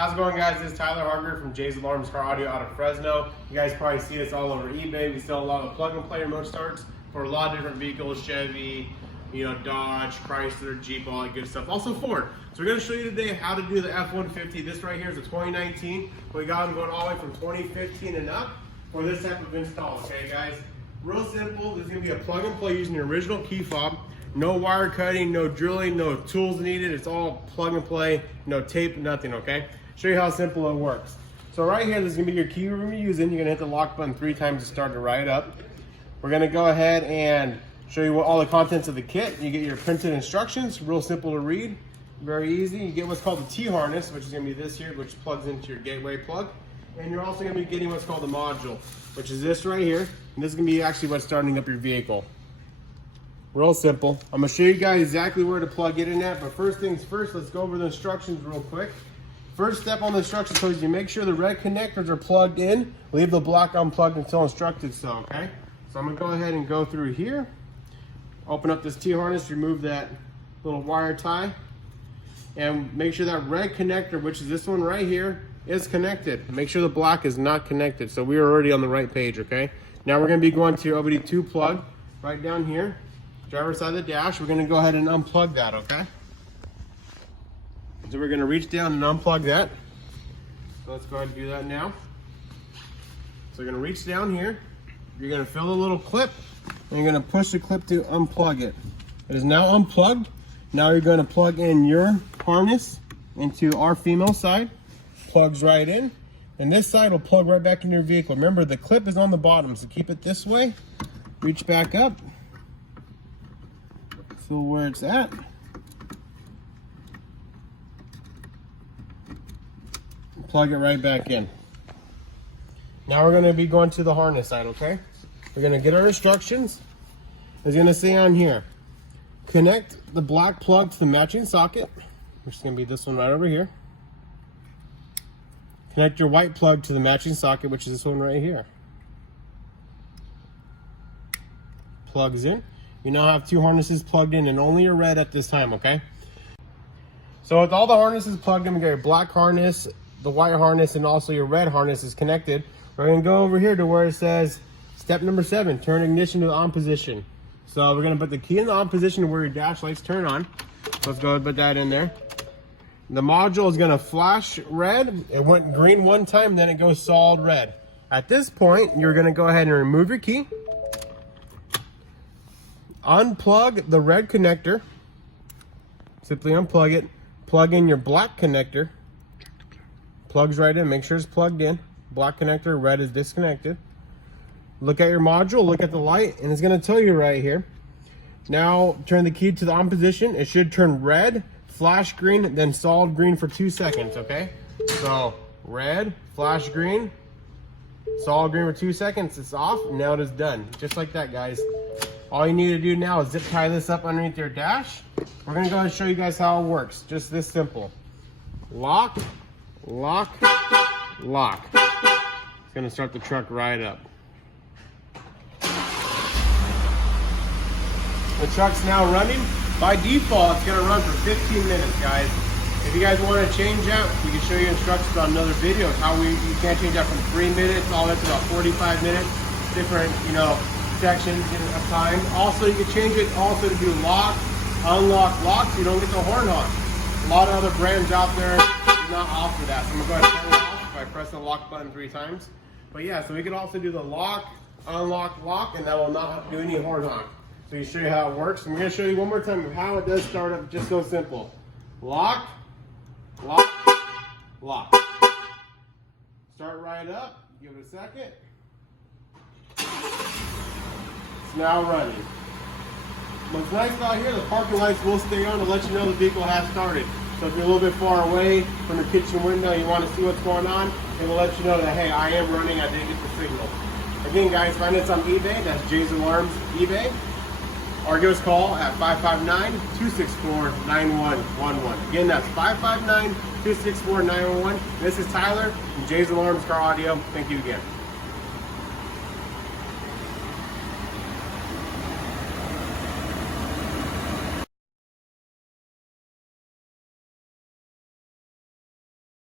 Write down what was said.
How's it going, guys? This is Tyler Harger from Jay's Alarms Car Audio out of Fresno. You guys probably see us all over eBay. We sell a lot of plug-and-play remote starts for a lot of different vehicles, Chevy, Dodge, Chrysler, Jeep, all that good stuff. Also Ford. So we're going to show you today how to do the F150. This right here is a 2019. We got them going all the way from 2015 and up for this type of install, okay, guys? Real simple. This is going to be a plug-and-play using the original key fob. No wire cutting, no drilling, no tools needed. It's all plug-and-play, no tape, nothing, okay? Show you how simple it works. So right here, this is going to be your key room you're using. You're going to hit the lock button 3 times to start to right up. We're going to go ahead and show you all the contents of the kit. You get your printed instructions, real simple to read, very easy. You get what's called the T-harness, which is going to be this here, which plugs into your gateway plug. And you're also going to be getting what's called the module, which is this right here. And this is going to be actually what's starting up your vehicle. Real simple. I'm going to show you guys exactly where to plug it in at, but first things first, let's go over the instructions real quick. First step on the instructions is you make sure the red connectors are plugged in. Leave the black unplugged until instructed so, okay? So I'm going to go ahead and go through here. Open up this T-harness, remove that little wire tie, and make sure that red connector, which is this one right here, is connected. Make sure the black is not connected. So we are already on the right page, okay? Now we're going to be going to your OBD2 plug right down here. Driver's side of the dash. We're going to go ahead and unplug that, okay? So we're going to reach down and unplug that. So let's go ahead and do that now. So you're going to reach down here. You're going to fill the little clip, and you're going to push the clip to unplug it. It is now unplugged. Now you're going to plug in your harness into our female side. Plugs right in. And this side will plug right back into your vehicle. Remember, the clip is on the bottom, so keep it this way. Reach back up. Feel where it's at. Plug it right back in. Now we're going to be going to the harness side, okay? We're going to get our instructions. It's going to say on here, connect the black plug to the matching socket, which is going to be this one right over here. Connect your white plug to the matching socket, which is this one right here. Plugs in. You now have 2 harnesses plugged in, and only your red at this time, okay? So with all the harnesses plugged in, we got your black harness, the white harness, and also your red harness is connected. We're going to go over here to where it says step number 7, turn ignition to the on position. So we're going to put the key in the on position where your dash lights turn on. So let's go and put that in there. The module is going to flash red. It went green one time, then it goes solid red. At this point, you're going to go ahead and remove your key. Unplug the red connector. Simply unplug it. Plug in your black connector. Plugs right in. Make sure it's plugged in. Black connector, red is disconnected. Look at your module. Look at the light, and it's going to tell you right here. Now turn the key to the on position. It should turn red, flash green, then solid green for 2 seconds, okay? So red, flash green, solid green for 2 seconds. It's off. Now it is done. Just like that, guys. All you need to do now is zip tie this up underneath your dash. We're going to go ahead and show you guys how it works. Just this simple. Lock, lock, lock. It's going to start the truck right up. The truck's now running. By default, it's going to run for 15 minutes, guys. If you guys want to change out, we can show you instructions on another video of how you can change out from 3 minutes all the way to about 45 minutes. Different, sections of time. Also, you can change it also to do lock, unlock, lock, so you don't get the horn honk. A lot of other brands out there do not offer that. So I'm going to go ahead and turn it off by pressing the lock button 3 times. But yeah, so we can also do the lock, unlock, lock, and that will not do any horn honk. So you show you how it works. I'm going to show you one more time of how it does start up. Just so simple. Lock, lock, lock. Start right up. Give it a second. It's now running. What's nice about here, the parking lights will stay on to let you know the vehicle has started. So if you're a little bit far away from the kitchen window, you want to see what's going on, it will let you know that, hey, I am running, I did get the signal. Again, guys, find us on eBay. That's Jay's Alarms eBay. Or give us a call at 559-264-9111. Again, that's 559-264-9111. This is Tyler from Jay's Alarms Car Audio. Thank you again.